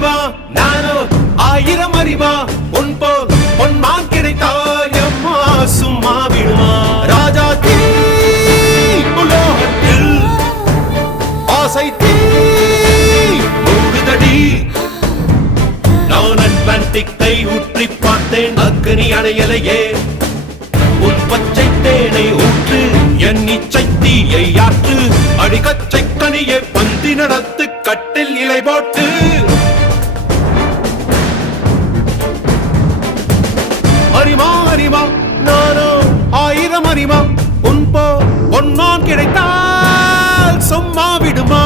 அறிவா நானோ ஆயிரம் அறிவா உன் போல் பொன்மான் கிடைத்தால் எம்மா சும்மா விடுமா ராஜா தீ உலோகத்தில் ஆசை தீ மூடுதடி நான் அட்லாண்டிக்கை ஊற்றி பார்த்தேன் அக்கனி அணையலையே உன் பச்சை தேனை ஊற்று என் இச்சை தீயை ஆற்று அடிக்கச்சை கனியை பந்தி நடத்து கட்டில் இலை போட்டு அறிமா அறிமா நானோ ஆயிரம் அறிமா உன் போ பொன்னான் கிடைத்தால் சும்மா விடுமா